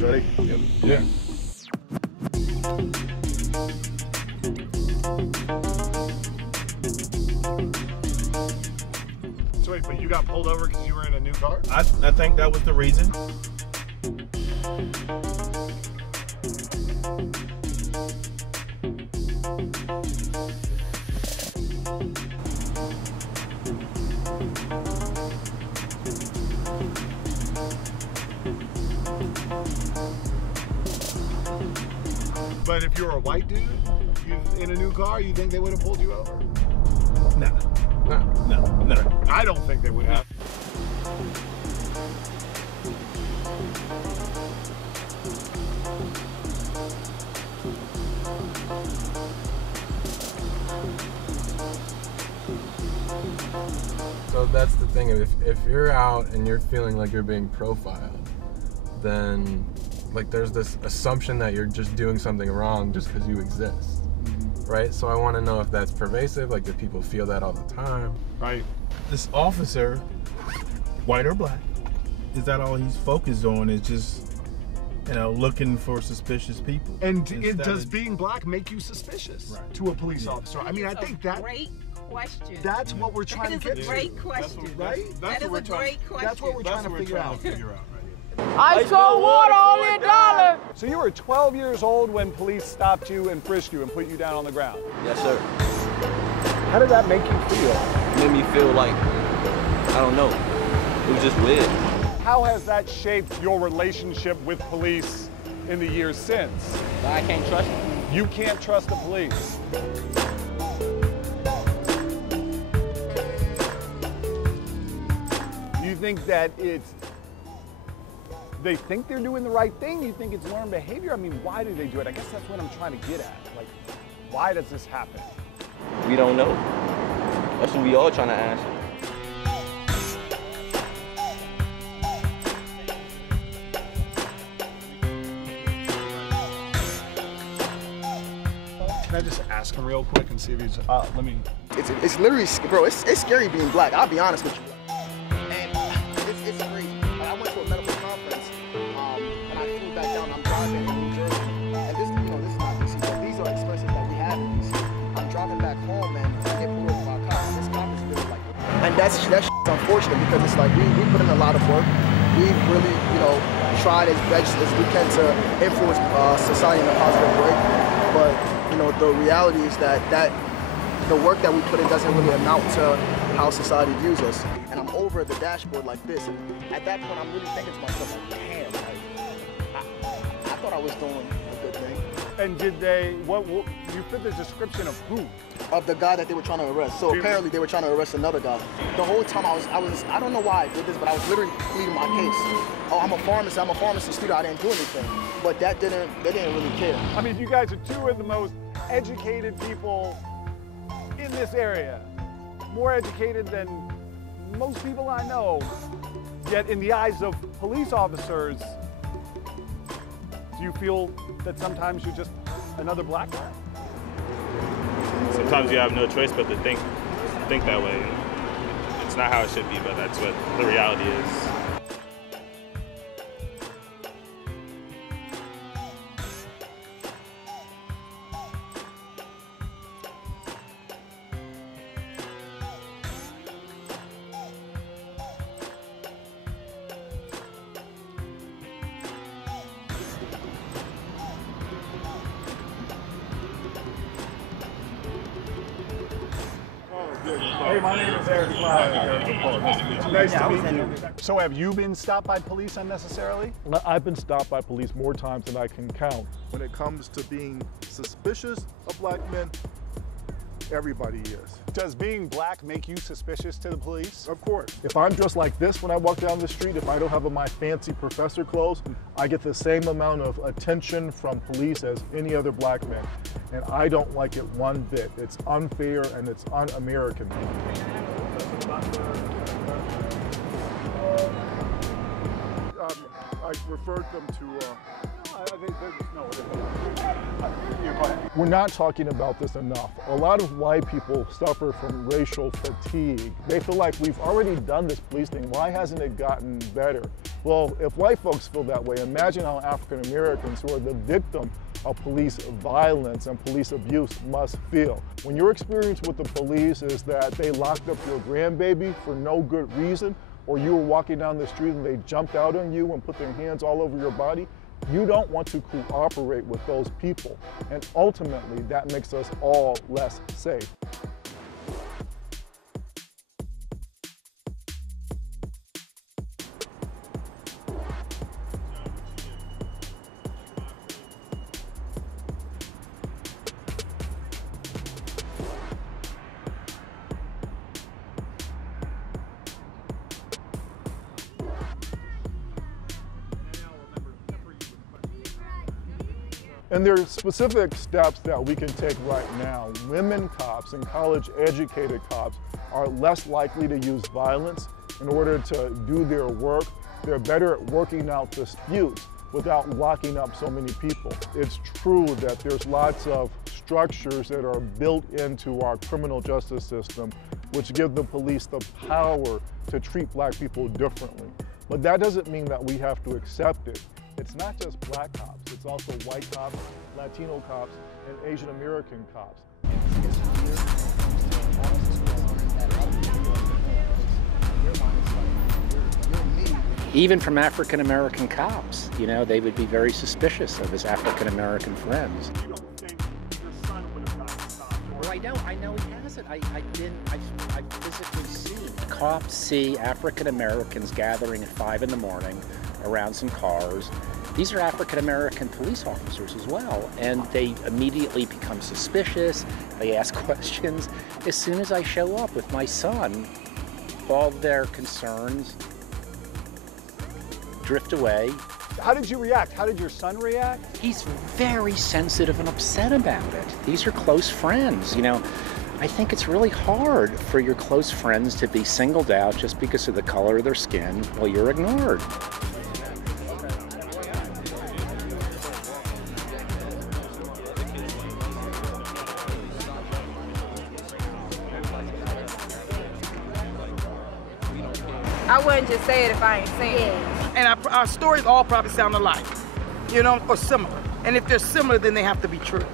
guys ready? Yep. Yeah. So wait, but you got pulled over because you were in a new car? I think that was the reason. But if you were a white dude in a new car, you think they would have pulled you over? No. I don't think they would have. So that's the thing, if you're out and you're feeling like you're being profiled, then like there's this assumption that you're just doing something wrong just because you exist, right? So I want to know if that's pervasive, like do people feel that all the time? Right. This officer, white or black, is that all he's focused on is just, you know, looking for suspicious people. And does being black make you suspicious to a police officer? I mean, I think that great question. that's what we're trying to get to. That is a great question. Right? That is a great question. That's what we're trying to figure out. Ice cold water, only $1. So you were 12 years old when police stopped you and frisked you and put you down on the ground. Yes, sir. How did that make you feel? It made me feel like, I don't know, it was just weird. How has that shaped your relationship with police in the years since? I can't trust them. You can't trust the police. You think that they think they're doing the right thing? You think it's learned behavior? I mean, why do they do it? I guess that's what I'm trying to get at. Like, why does this happen? We don't know. That's what we all trying to answer. Can I just ask him real quick and see if he's, let me. It's literally, bro, it's scary being black, I'll be honest with you. And it's crazy. Like, I went to a medical conference, and I flew back down, I'm driving in New Jersey, and this, you know, this is not DC, but these are expenses that we have in DC. I'm driving back home, and I get pulled over by a cop, and this cop is really like, and that's unfortunate, because it's like, we put in a lot of work. We've really, you know, tried as best as we can to influence society in a positive way, but, you know, the reality is that the work that we put in doesn't really amount to how society views us. And I'm over the dashboard like this, and at that point I'm really thinking to myself, like, damn, like, I thought I was doing a good thing. And did they, you fit the description of who? Of the guy that they were trying to arrest. So apparently they were trying to arrest another guy. The whole time I don't know why I did this, but I was literally pleading my case. Oh, I'm a pharmacist student, I didn't do anything. But they didn't really care. I mean, you guys are two of the most educated people in this area. More educated than most people I know. Yet in the eyes of police officers, do you feel that sometimes you're just another black guy? Sometimes you have no choice but to think that way. It's not how it should be, but that's what the reality is. Hey, my name is Eric Nice to meet you. So have you been stopped by police unnecessarily? I've been stopped by police more times than I can count. When it comes to being suspicious of black men, everybody is. Does being black make you suspicious to the police? Of course. If I'm dressed like this when I walk down the street, if I don't have on my fancy professor clothes, I get the same amount of attention from police as any other black man. And I don't like it one bit. It's unfair and it's un-American. I referred them to We're not talking about this enough. A lot of white people suffer from racial fatigue. They feel like we've already done this police thing. Why hasn't it gotten better? Well, if white folks feel that way, imagine how African Americans who are the victim of police violence and police abuse must feel. When your experience with the police is that they locked up your grandbaby for no good reason, or you were walking down the street and they jumped out on you and put their hands all over your body, you don't want to cooperate with those people. And ultimately, that makes us all less safe. And there are specific steps that we can take right now. Women cops and college-educated cops are less likely to use violence in order to do their work. They're better at working out disputes without locking up so many people. It's true that there's lots of structures that are built into our criminal justice system which give the police the power to treat black people differently. But that doesn't mean that we have to accept it. It's not just black cops, it's also white cops, Latino cops, and Asian American cops. Even from African American cops, you know, they would be very suspicious of his African American friends. You don't think your son would have gotten stopped? Well, I know he hasn't. I've physically seen cops see African Americans gathering at 5 in the morning around some cars. These are African American police officers as well, and they immediately become suspicious. They ask questions. As soon as I show up with my son, all their concerns drift away. How did you react? How did your son react? He's very sensitive and upset about it. These are close friends, you know. I think it's really hard for your close friends to be singled out just because of the color of their skin while you're ignored. I wouldn't just say it if I ain't saying it. And our stories all probably sound alike, you know, or similar. And if they're similar, then they have to be true.